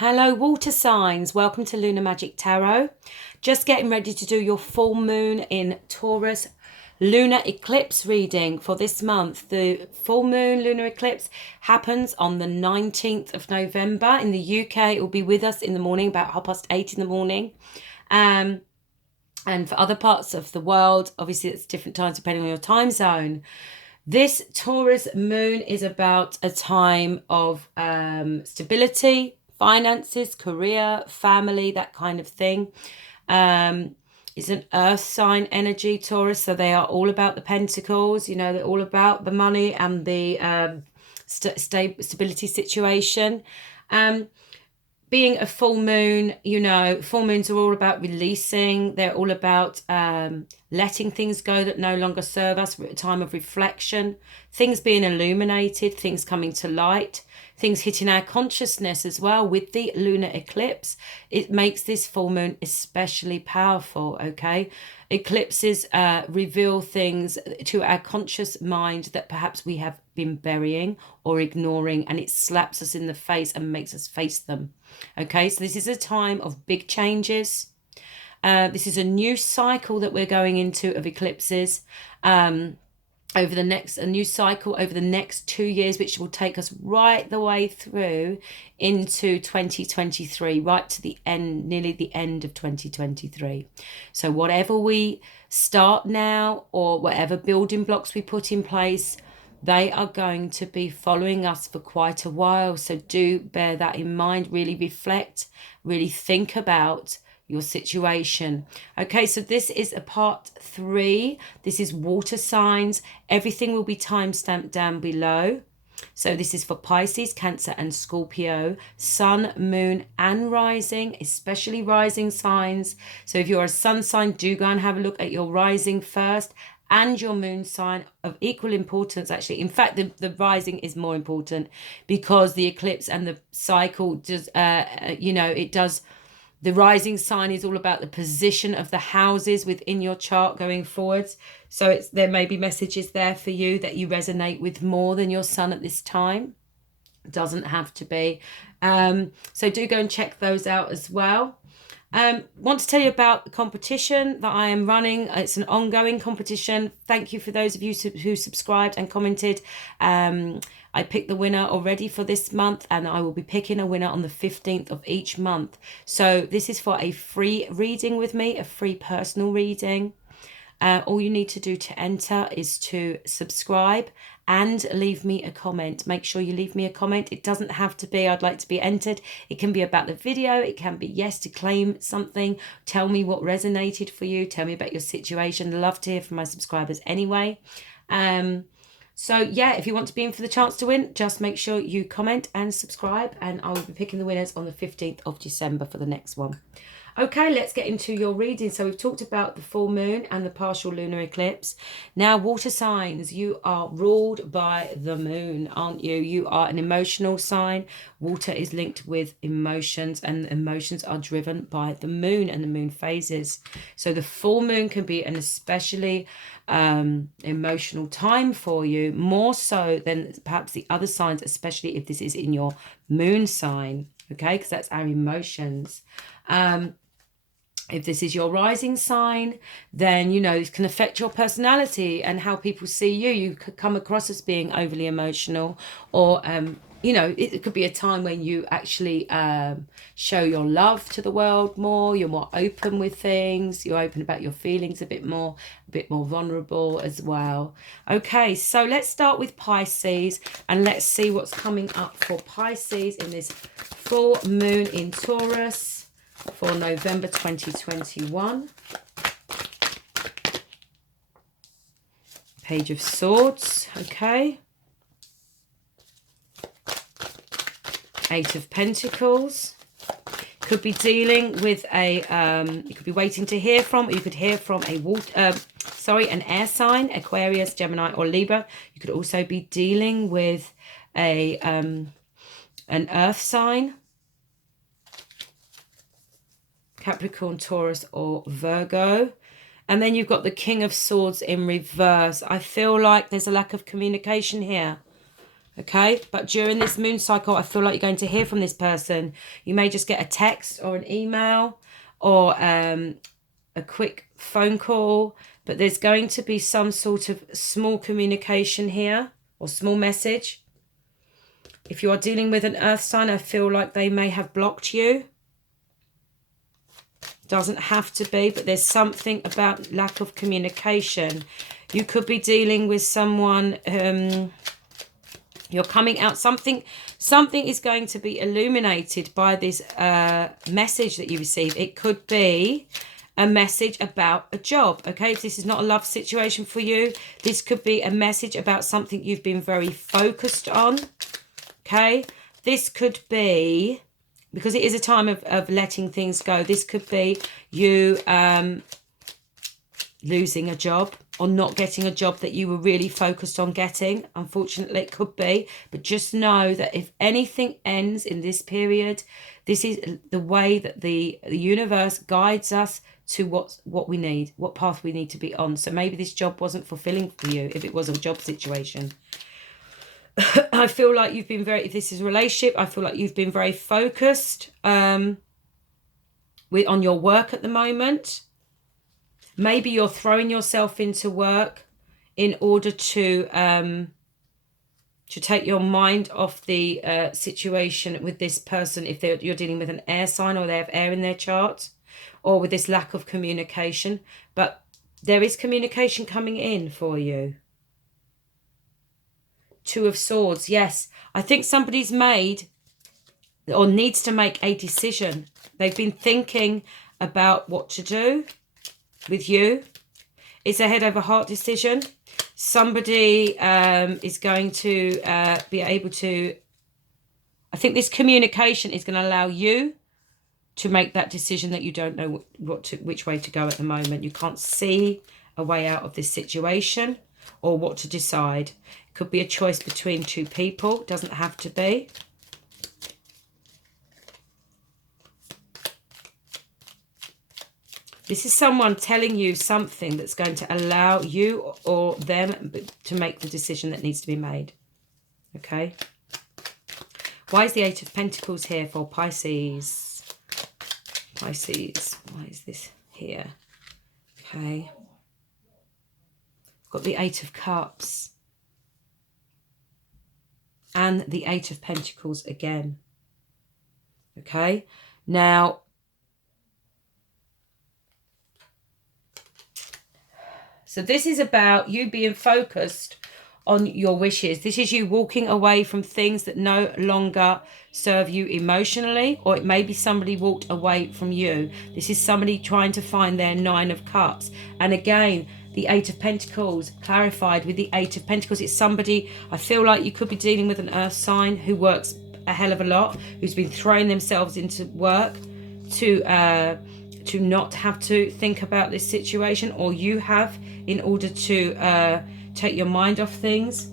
Hello, water signs. Welcome to Lunar Magic Tarot. Just getting ready to do your full moon in Taurus lunar eclipse reading for this month. The full moon lunar eclipse happens on the 19th of November in the UK. It will be with us in the morning, about 8:30 in the morning. And for other parts of the world, obviously it's different times depending on your time zone. This Taurus moon is about a time of stability, finances, career, family, that kind of thing. It's an earth sign energy, Taurus, so they are all about the pentacles. You know, they're all about the money and the stability situation. Being a full moon, you know, full moons are all about releasing. They're all about letting things go that no longer serve us, a time of reflection, things being illuminated, things coming to light, things hitting our consciousness as well. With the lunar eclipse, it makes this full moon especially powerful, okay? Eclipses reveal things to our conscious mind that perhaps we have been burying or ignoring, and it slaps us in the face and makes us face them. Okay, so this is a time of big changes. This is a new cycle that we're going into of eclipses. A new cycle over the next 2 years, which will take us right the way through into 2023, right to the end, nearly the end of 2023. So whatever we start now, or whatever building blocks we put in place, they are going to be following us for quite a while. So do bear that in mind. Really reflect, really think about your situation. Okay, so this is a part 3. This is water signs. Everything will be time stamped down below. So this is for Pisces, Cancer and Scorpio, sun, moon and rising, especially rising signs. So if you're a sun sign, do go and have a look at your rising first, and your moon sign, of equal importance actually. In fact, the rising is more important, because the eclipse and the cycle does, it does. The rising sign is all about the position of the houses within your chart going forwards. So there may be messages there for you that you resonate with more than your sun at this time. It doesn't have to be. So do go and check those out as well. Want to tell you about the competition that I am running. It's an ongoing competition. Thank you for those of you who subscribed and commented. I picked the winner already for this month, and I will be picking a winner on the 15th of each month. So this is for a free reading with me, a free personal reading. All you need to do to enter is to subscribe and leave me a comment. Make sure you leave me a comment. It doesn't have to be I'd like to be entered. It can be about the video. It can be yes to claim something. Tell me what resonated for you. Tell me about your situation. Love to hear from my subscribers anyway. So yeah, if you want to be in for the chance to win, just make sure you comment and subscribe, and I will be picking the winners on the 15th of December for the next one. Okay, let's get into your reading. So we've talked about the full moon and the partial lunar eclipse. Now, water signs, you are ruled by the moon, aren't you? You are an emotional sign. Water is linked with emotions, and emotions are driven by the moon and the moon phases. So the full moon can be an especially emotional time for you, more so than perhaps the other signs, especially if this is in your moon sign, okay, because that's our emotions. If this is your rising sign, then, you know, it can affect your personality and how people see you. You could come across as being overly emotional, or, you know, it could be a time when you actually show your love to the world more. You're more open with things. You're open about your feelings a bit more vulnerable as well. Okay, so let's start with Pisces, and let's see what's coming up for Pisces in this full moon in Taurus for November 2021. Page of Swords, okay. Eight of Pentacles. Could be dealing with a, you could be waiting to hear from, or you could hear from an air sign, Aquarius, Gemini, or Libra. You could also be dealing with an earth sign, Capricorn, Taurus, or Virgo. And then you've got the King of Swords in reverse. I feel like there's a lack of communication here. Okay, but during this moon cycle, I feel like you're going to hear from this person. You may just get a text or an email or a quick phone call, but there's going to be some sort of small communication here or small message. If you are dealing with an earth sign, I feel like they may have blocked you. Doesn't have to be, but there's something about lack of communication. You could be dealing with someone, you're coming out, something is going to be illuminated by this message that you receive. It could be a message about a job, okay? If this is not a love situation for you, this could be a message about something you've been very focused on, okay? This could be, because it is a time of letting things go, this could be you losing a job or not getting a job that you were really focused on getting. Unfortunately, it could be. But just know that if anything ends in this period, this is the way that the universe guides us to what we need, what path we need to be on. So maybe this job wasn't fulfilling for you if it was a job situation. I feel like you've been very, if this is a relationship, I feel like you've been very focused on your work at the moment. Maybe you're throwing yourself into work in order to take your mind off the situation with this person. If you're dealing with an air sign or they have air in their chart, or with this lack of communication. But there is communication coming in for you. Two of Swords, yes. I think somebody's made or needs to make a decision. They've been thinking about what to do with you. It's a head over heart decision. Somebody is going to be able to, I think this communication is going to allow you to make that decision that you don't know which way to go at the moment. You can't see a way out of this situation or what to decide. It could be a choice between two people. It doesn't have to be. This is someone telling you something that's going to allow you or them to make the decision that needs to be made. Okay. Why is the Eight of Pentacles here for Pisces? Pisces, why is this here? Okay. Got the Eight of Cups. And the Eight of Pentacles again. Okay. Now, so this is about you being focused on your wishes. This is you walking away from things that no longer serve you emotionally, or it may be somebody walked away from you. This is somebody trying to find their Nine of Cups. And again, the Eight of Pentacles clarified with the Eight of Pentacles. It's somebody, I feel like you could be dealing with an earth sign who works a hell of a lot, who's been throwing themselves into work to not have to think about this situation, or you have, in order to take your mind off things.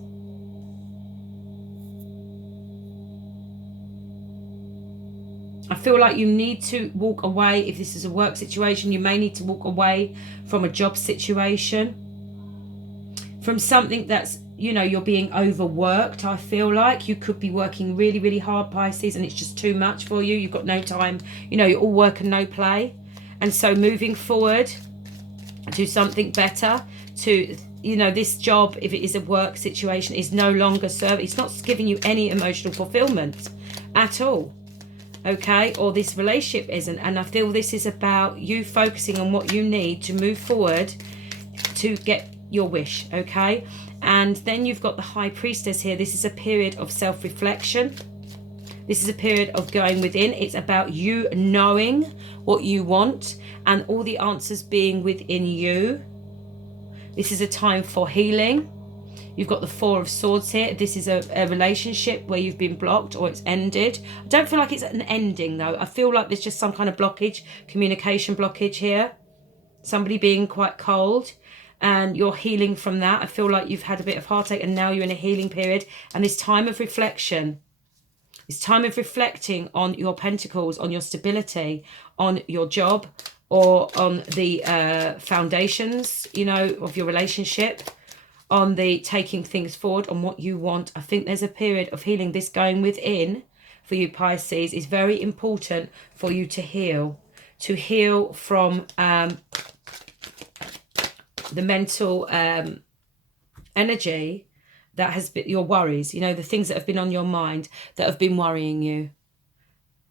I feel like you need to walk away. If this is a work situation, you may need to walk away from a job situation, from something that's, you know, you're being overworked. I feel like you could be working really, really hard, Pisces, and it's just too much for you. You've got no time, you know, you're all work and no play. And so moving forward to something better, to, you know, this job, if it is a work situation, is no longer serving. It's not giving you any emotional fulfillment at all. Okay, or this relationship isn't. And I feel this is about you focusing on what you need to move forward to get your wish. Okay, and then you've got the High Priestess here. This is a period of self-reflection. This is a period of going within. It's about you knowing what you want and all the answers being within you. This is a time for healing. You've got the Four of Swords here. This is a relationship where you've been blocked or it's ended. I don't feel like it's an ending though. I feel like there's just some kind of blockage, communication blockage here. Somebody being quite cold and you're healing from that. I feel like you've had a bit of heartache and now you're in a healing period. And this time of reflection, this time of reflecting on your pentacles, on your stability, on your job, or on the foundations, you know, of your relationship. on the taking things forward, on what you want. I think there's a period of healing. This going within for you, Pisces, is very important for you to heal. To heal from the mental energy that has been your worries, you know, the things that have been on your mind that have been worrying you.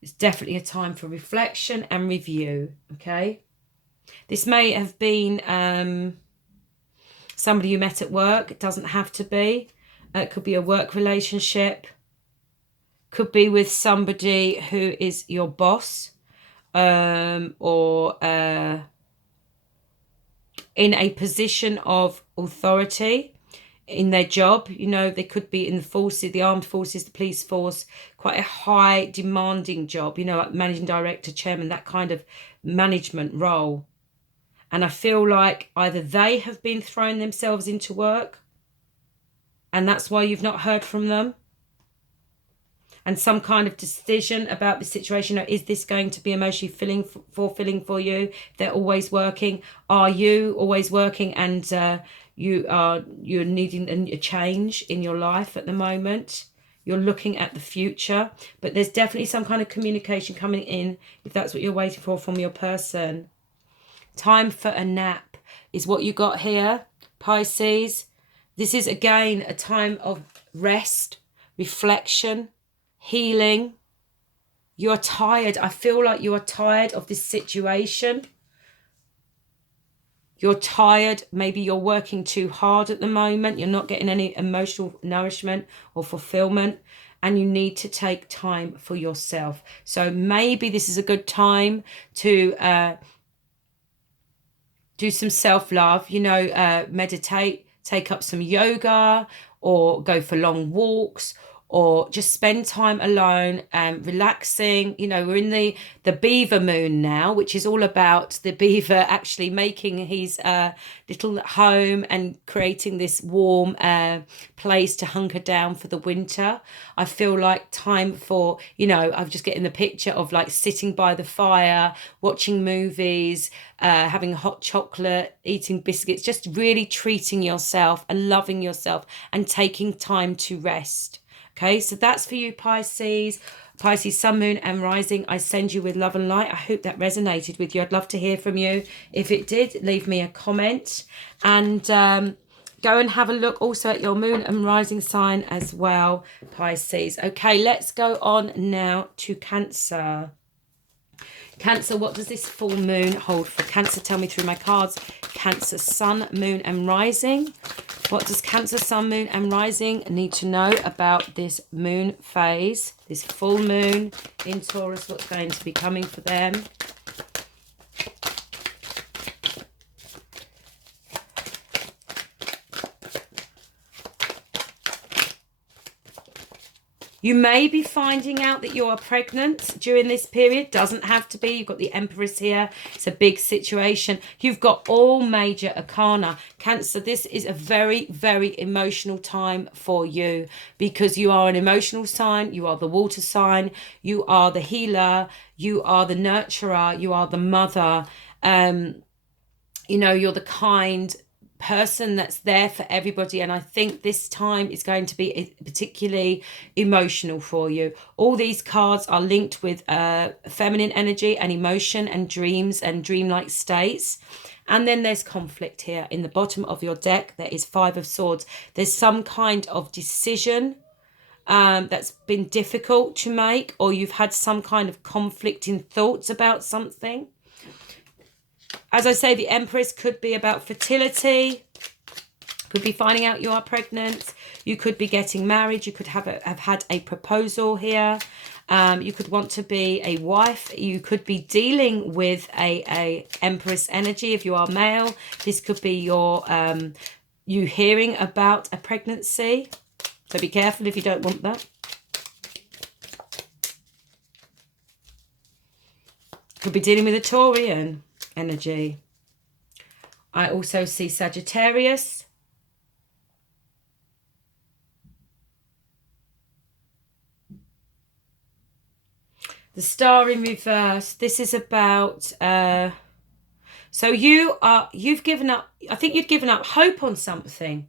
It's definitely a time for reflection and review, okay? This may have been somebody you met at work. It doesn't have to be. It could be a work relationship. Could be with somebody who is your boss, or in a position of authority in their job. You know, they could be in the forces, the armed forces, the police force, quite a high demanding job, you know, like managing director, chairman, that kind of management role. And I feel like either they have been throwing themselves into work and that's why you've not heard from them, and some kind of decision about the situation. Is this going to be emotionally fulfilling for you? They're always working. Are you always working and you're needing a change in your life at the moment? You're looking at the future, but there's definitely some kind of communication coming in if that's what you're waiting for from your person. Time for a nap is what you got here, Pisces. This is again a time of rest, reflection, healing. You're tired. I feel like you are tired of this situation. You're tired. Maybe you're working too hard at the moment. You're not getting any emotional nourishment or fulfillment, and you need to take time for yourself. So maybe this is a good time to do some self-love, you know, meditate, take up some yoga, or go for long walks, or just spend time alone and relaxing. You know, we're in the beaver moon now, which is all about the beaver actually making his little home and creating this warm place to hunker down for the winter. I feel like time for, you know, I'm just getting the picture of like sitting by the fire, watching movies, having hot chocolate, eating biscuits, just really treating yourself and loving yourself and taking time to rest. Okay, so that's for you, Pisces. Pisces, sun, moon and rising. I send you with love and light. I hope that resonated with you. I'd love to hear from you. If it did, leave me a comment. And go and have a look also at your moon and rising sign as well, Pisces. Okay, let's go on now to Cancer. Cancer, what does this full moon hold for Cancer? Tell me through my cards. Cancer, sun, moon and rising. What does Cancer, sun, moon and rising need to know about this moon phase, this full moon in Taurus? What's going to be coming for them? You may be finding out that you are pregnant during this period. Doesn't have to be. You've got the Empress here. It's a big situation. You've got all major arcana. Cancer, this is a very, very emotional time for you because you are an emotional sign. You are the water sign. You are the healer. You are the nurturer. You are the mother. You know, you're the kind person that's there for everybody, and I think this time is going to be particularly emotional for you. All these cards are linked with feminine energy and emotion and dreams and dreamlike states. And then there's conflict here in the bottom of your deck. There is Five of Swords. There's some kind of decision that's been difficult to make, or you've had some kind of conflicting thoughts about something. As I say, the Empress could be about fertility, could be finding out you are pregnant. You could be getting married. You could have had a proposal here. You could want to be a wife. You could be dealing with a Empress energy if you are male. This could be your you hearing about a pregnancy. So be careful if you don't want that. Could be dealing with a Taurian energy. I also see Sagittarius. The Star in reverse. This is about so you've given up. I think you've given up hope on something.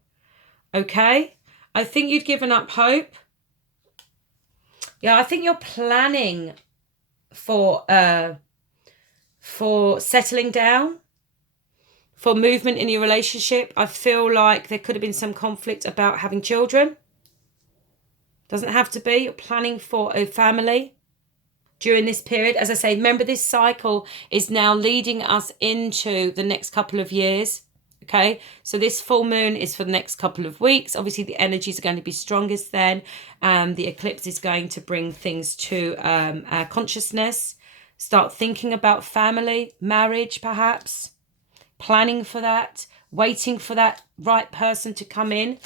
Okay? I think you've given up hope. Yeah, I think you're planning for settling down, for movement in your relationship. I feel like there could have been some conflict about having children. Doesn't have to be. You're planning for a family during this period. As I say, remember, this cycle is now leading us into the next couple of years. Okay, so this full moon is for the next couple of weeks. Obviously, the energies are going to be strongest then. The eclipse is going to bring things to our consciousness. Start thinking about family, marriage, perhaps. Planning for that. Waiting for that right person to come in.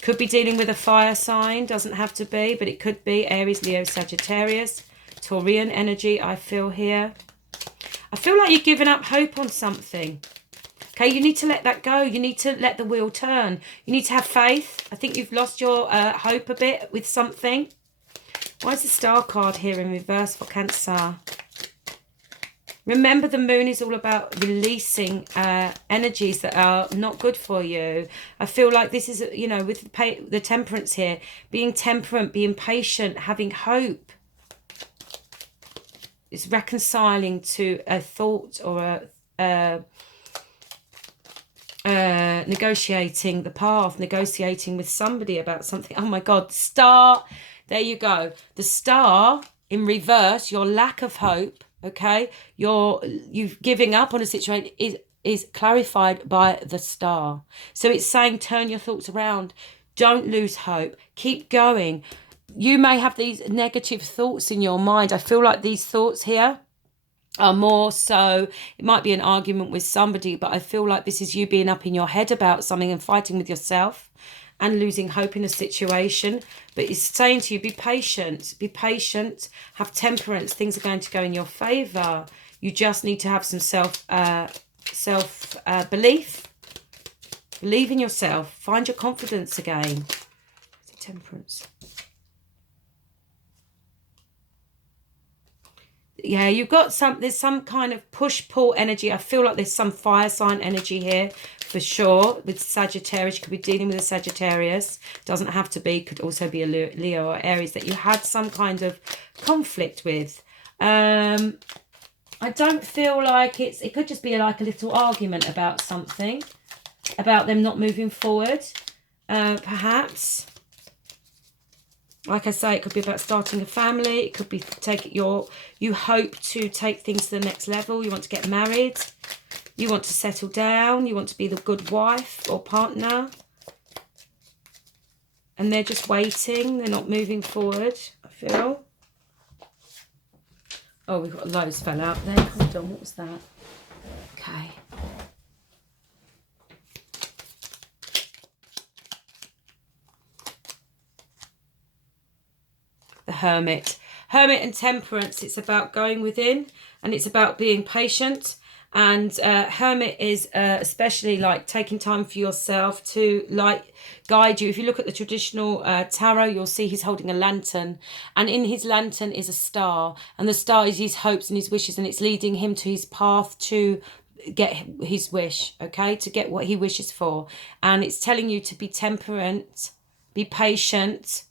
Could be dealing with a fire sign. Doesn't have to be, but it could be Aries, Leo, Sagittarius. Taurian energy, I feel here. I feel like you're giving up hope on something. Okay, you need to let that go. You need to let the wheel turn. You need to have faith. I think you've lost your hope a bit with something. Why is the Star card here in reverse for Cancer? Remember, the moon is all about releasing energies that are not good for you. I feel like this is, you know, with the temperance here, being temperate, being patient, having hope. It's reconciling to a thought or negotiating the path, negotiating with somebody about something. Oh my God, Star. There you go. The Star in reverse, your lack of hope. Okay, you've giving up on a situation is clarified by the Star. So it's saying turn your thoughts around. Don't lose hope. Keep going. You may have these negative thoughts in your mind. I feel like these thoughts here are more so, it might be an argument with somebody, but I feel like this is you being up in your head about something and fighting with yourself and losing hope in a situation. But it's saying to you, be patient, have temperance. Things are going to go in your favor. You just need to have some belief. Believe in yourself. Find your confidence again. Temperance. Yeah, you've got there's some kind of push-pull energy. I feel like there's some fire sign energy here for sure. With Sagittarius, you could be dealing with a Sagittarius. Doesn't have to be, could also be a Leo or Aries that you had some kind of conflict with. I don't feel like it could just be like a little argument about something, about them not moving forward, perhaps. Like I say, it could be about starting a family. It could be you hope to take things to the next level. You want to get married. You want to settle down. You want to be the good wife or partner. And they're just waiting. They're not moving forward, I feel. Oh, we've got loads fell out there. Hold on, what was that? Okay. The Hermit and Temperance. It's about going within, and it's about being patient. And Hermit is especially like taking time for yourself to like guide you. If you look at the traditional tarot, you'll see he's holding a lantern, and in his lantern is a star, and the star is his hopes and his wishes, and it's leading him to his path to get his wish, okay, to get what he wishes for. And it's telling you to be temperate, be patient,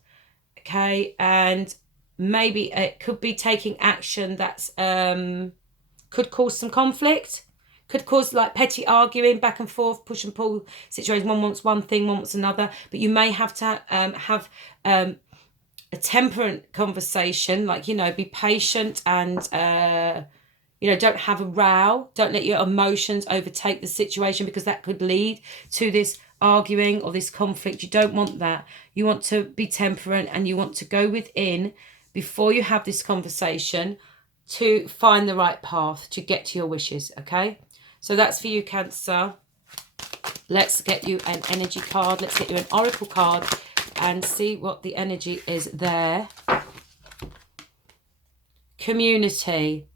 okay, and maybe it could be taking action that's could cause some conflict, could cause like petty arguing, back and forth, push and pull situation. One wants one thing, one wants another, but you may have to have a temperate conversation, like, you know, be patient and you know, don't have a row, don't let your emotions overtake the situation, because that could lead to this arguing or this conflict. You don't want that. You want to be temperate, and you want to go within before you have this conversation to find the right path to get to your wishes, okay? So that's for you, Cancer. Let's get you an energy card. Let's get you an oracle card and see what the energy is there. Community.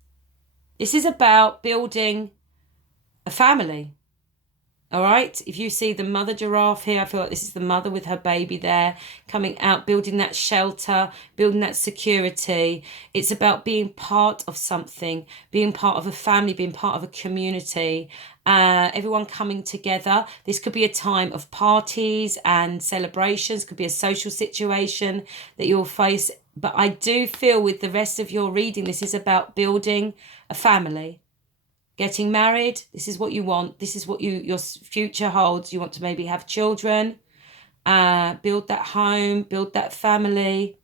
This is about building a family, All right, if you see the mother giraffe here, I feel like this is the mother with her baby there, coming out, building that shelter, building that security. It's about being part of something, being part of a family, being part of a community, everyone coming together. This could be a time of parties and celebrations, could be a social situation that you'll face. But I do feel with the rest of your reading, this is about building a family. Getting married, this is what you want. This is what your future holds. You want to maybe have children, build that home, build that family.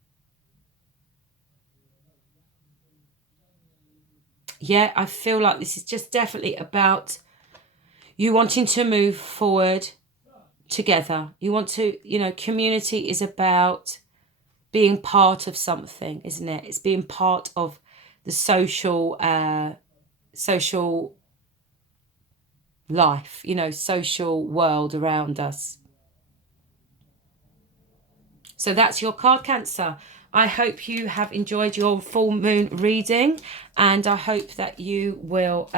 Yeah, I feel like this is just definitely about you wanting to move forward together. You want to, community is about being part of something, isn't it? It's being part of the social life, social world around us. So that's your card, Cancer. I hope you have enjoyed your full moon reading, and I hope that you will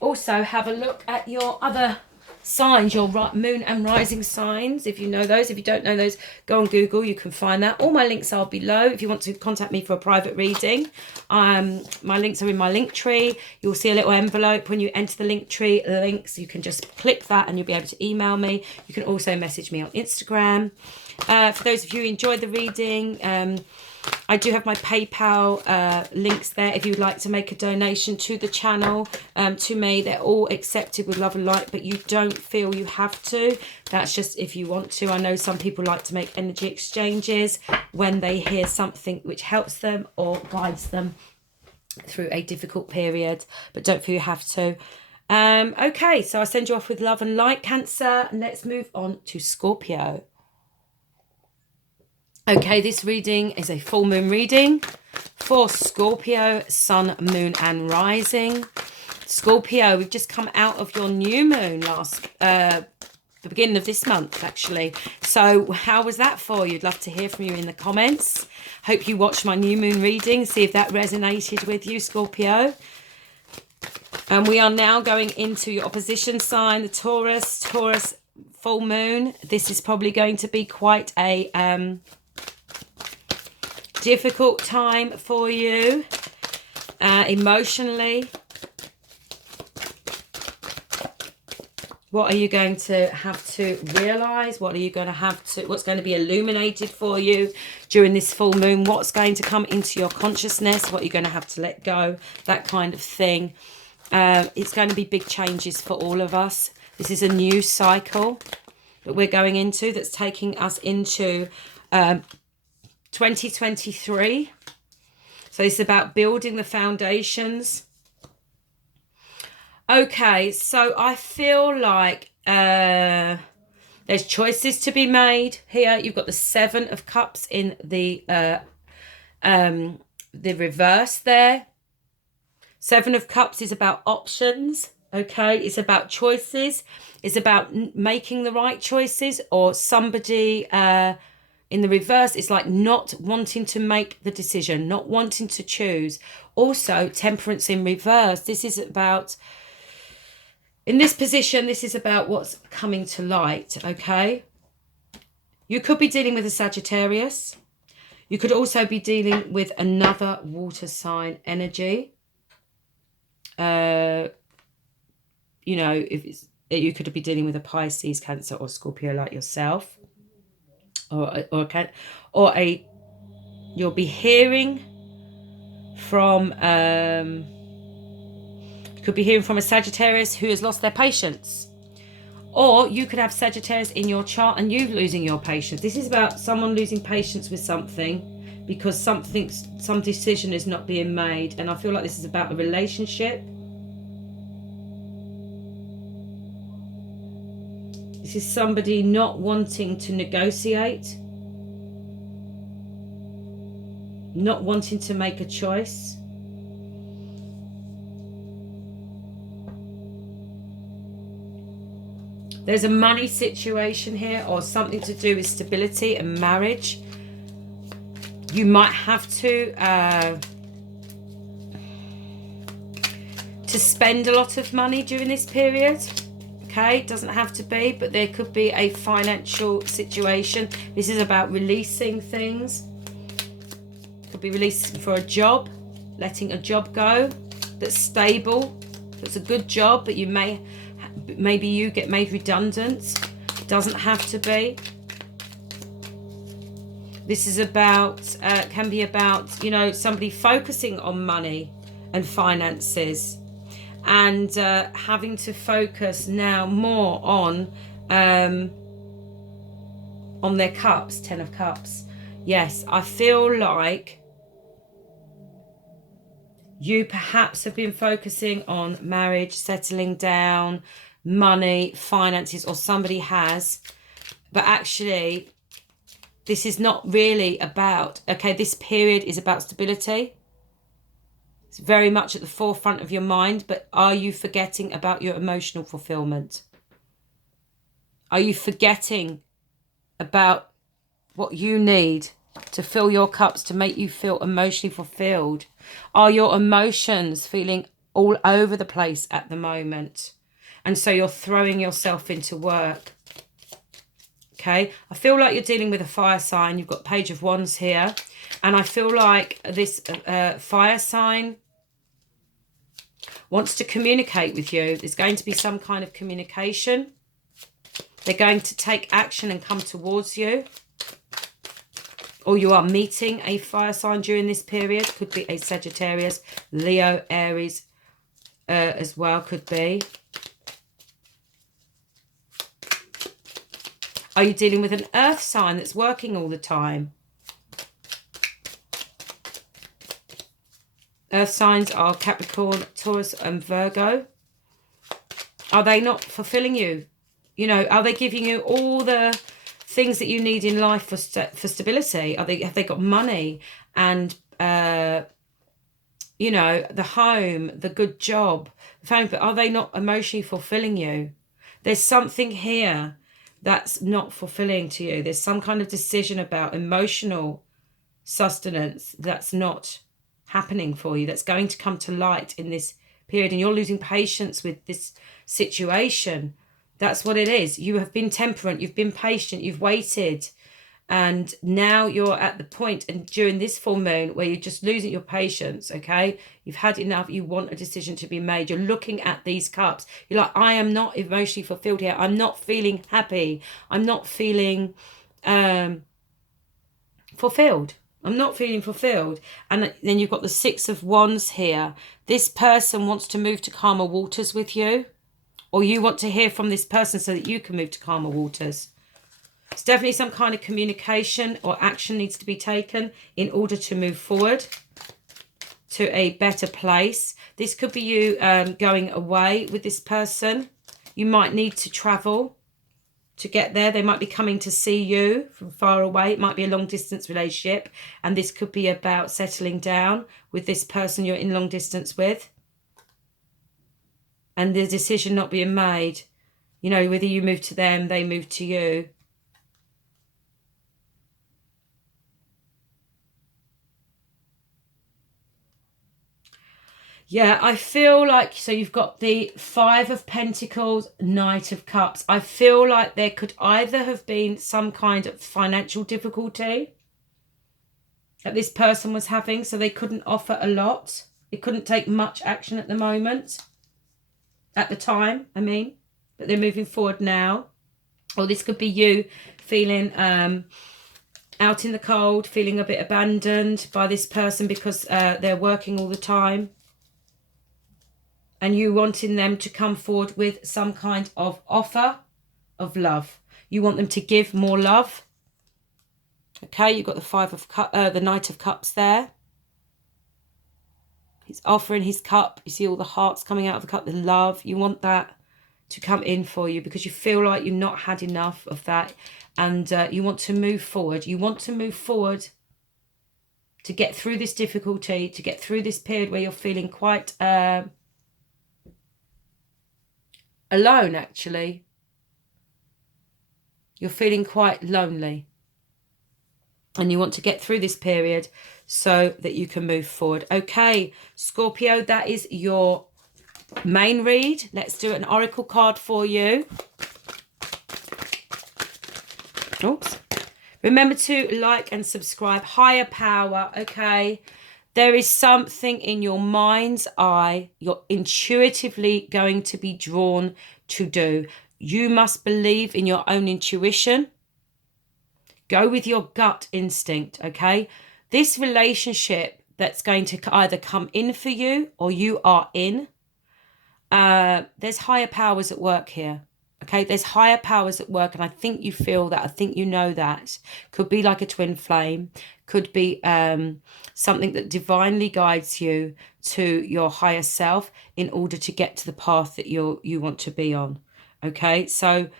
also have a look at your other signs, your moon and rising signs, if you know those. If you don't know those, go on Google, you can find that. All my links are below if you want to contact me for a private reading. My links are in my link tree. You'll see a little envelope when you enter the link tree links. You can just click that and you'll be able to email me. You can also message me on Instagram. For those of you who enjoyed the reading, I do have my PayPal links there if you'd like to make a donation to the channel, to me. They're all accepted with love and light, but you don't feel you have to. That's just if you want to. I know some people like to make energy exchanges when they hear something which helps them or guides them through a difficult period, but don't feel you have to. Okay, so I send you off with love and light, Cancer, and let's move on to Scorpio. Okay, this reading is a full moon reading for Scorpio, sun, moon and rising. Scorpio, we've just come out of your new moon the beginning of this month, actually. So how was that for you? I'd love to hear from you in the comments. Hope you watched my new moon reading, see if that resonated with you, Scorpio. And we are now going into your opposition sign, the Taurus full moon. This is probably going to be quite a difficult time for you emotionally. What are you going to have to realize? What are you going to have to, what's going to be illuminated for you during this full moon? What's going to come into your consciousness? What you're going to have to let go, that kind of thing. It's going to be big changes for all of us. This is a new cycle that we're going into that's taking us into 2023. So it's about building the foundations. Okay, so I feel like there's choices to be made here. You've got the Seven of Cups in the reverse there. Seven of Cups is about options. Okay, it's about choices. It's about making the right choices, or somebody in the reverse, it's like not wanting to make the decision, not wanting to choose. Also, Temperance in reverse. This is about, in this position, this is about what's coming to light, okay? You could be dealing with a Sagittarius. You could also be dealing with another water sign energy. You could be dealing with a Pisces, Cancer or Scorpio like yourself. You'll be hearing from you could be hearing from a Sagittarius who has lost their patience, or you could have Sagittarius in your chart and you losing your patience. This is about someone losing patience with something because some decision is not being made, and I feel like this is about a relationship. This is somebody not wanting to negotiate, not wanting to make a choice. There's a money situation here, or something to do with stability and marriage. You might have to spend a lot of money during this period. Okay, it doesn't have to be, but there could be a financial situation. This is about releasing things. Could be releasing for a job, letting a job go that's stable, that's a good job, but maybe you get made redundant. It doesn't have to be. This is about, can be about, you know, somebody focusing on money and finances, and having to focus now more on their cups. 10 of Cups. Yes, I feel like you perhaps have been focusing on marriage, settling down, money, finances, or somebody has, but actually this is not really about, okay, this period is about stability. It's very much at the forefront of your mind, but are you forgetting about your emotional fulfillment? Are you forgetting about what you need to fill your cups, to make you feel emotionally fulfilled? Are your emotions feeling all over the place at the moment? And so you're throwing yourself into work. Okay, I feel like you're dealing with a fire sign. You've got Page of Wands here. And I feel like this fire sign wants to communicate with you. There's going to be some kind of communication. They're going to take action and come towards you. Or you are meeting a fire sign during this period. Could be a Sagittarius, Leo, Aries as well, could be. Are you dealing with an earth sign that's working all the time? Earth signs are Capricorn, Taurus and Virgo. Are they not fulfilling you? You know, are they giving you all the things that you need in life for stability? Have they got money and, you know, the home, the good job, the family, but are they not emotionally fulfilling you? There's something here that's not fulfilling to you. There's some kind of decision about emotional sustenance that's not happening for you, that's going to come to light in this period, and you're losing patience with this situation. That's what it is. You have been temperate, you've been patient, you've waited, and now you're at the point, and during this full moon, where you're just losing your patience. Okay, you've had enough, you want a decision to be made. You're looking at these cups, you're like, I am not emotionally fulfilled here. I'm not feeling happy. I'm not feeling fulfilled. I'm not feeling fulfilled. And then you've got the Six of Wands here. This person wants to move to calmer waters with you, or you want to hear from this person so that you can move to calmer waters. It's definitely some kind of communication or action needs to be taken in order to move forward to a better place. This could be you going away with this person. You might need to travel to get there. They might be coming to see you from far away. It might be a long distance relationship, and this could be about settling down with this person you're in long distance with, and the decision not being made, you know, whether you move to them, they move to you. Yeah, I feel like, so you've got the Five of Pentacles, Knight of Cups. I feel like there could either have been some kind of financial difficulty that this person was having, so they couldn't offer a lot. They couldn't take much action at the moment. At the time, I mean. But they're moving forward now. Or this could be you feeling out in the cold, feeling a bit abandoned by this person because they're working all the time. And you wanting them to come forward with some kind of offer of love. You want them to give more love. Okay, you've got the the Knight of Cups there. He's offering his cup. You see all the hearts coming out of the cup, the love. You want that to come in for you because you feel like you've not had enough of that. And you want to move forward. You want to move forward to get through this difficulty, to get through this period where you're feeling quite alone, actually. You're feeling quite lonely. And you want to get through this period so that you can move forward. Okay, Scorpio, that is your main read. Let's do an oracle card for you. Oops. Remember to like and subscribe. Higher power, okay? There is something in your mind's eye you're intuitively going to be drawn to do. You must believe in your own intuition. Go with your gut instinct, okay? This relationship that's going to either come in for you or you are in, there's higher powers at work here. Okay, there's higher powers at work, and I think you feel that. I think you know that. Could be like a twin flame. Could be something that divinely guides you to your higher self in order to get to the path that you want to be on. Okay, so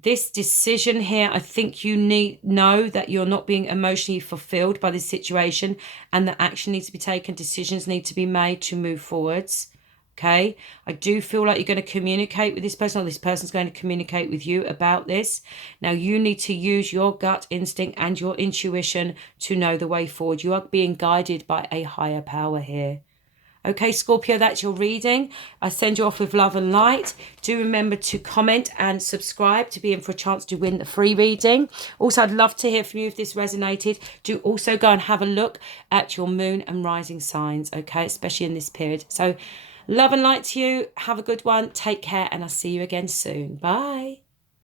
this decision here, I think you know that you're not being emotionally fulfilled by this situation, and that action needs to be taken. Decisions need to be made to move forwards. Okay, I do feel like you're going to communicate with this person, or this person's going to communicate with you about this. Now, you need to use your gut instinct and your intuition to know the way forward. You are being guided by a higher power here. Okay, Scorpio, that's your reading. I send you off with love and light. Do remember to comment and subscribe to be in for a chance to win the free reading. Also, I'd love to hear from you if this resonated. Do also go and have a look at your moon and rising signs, okay, especially in this period. So, love and light to you. Have a good one. Take care, and I'll see you again soon. Bye.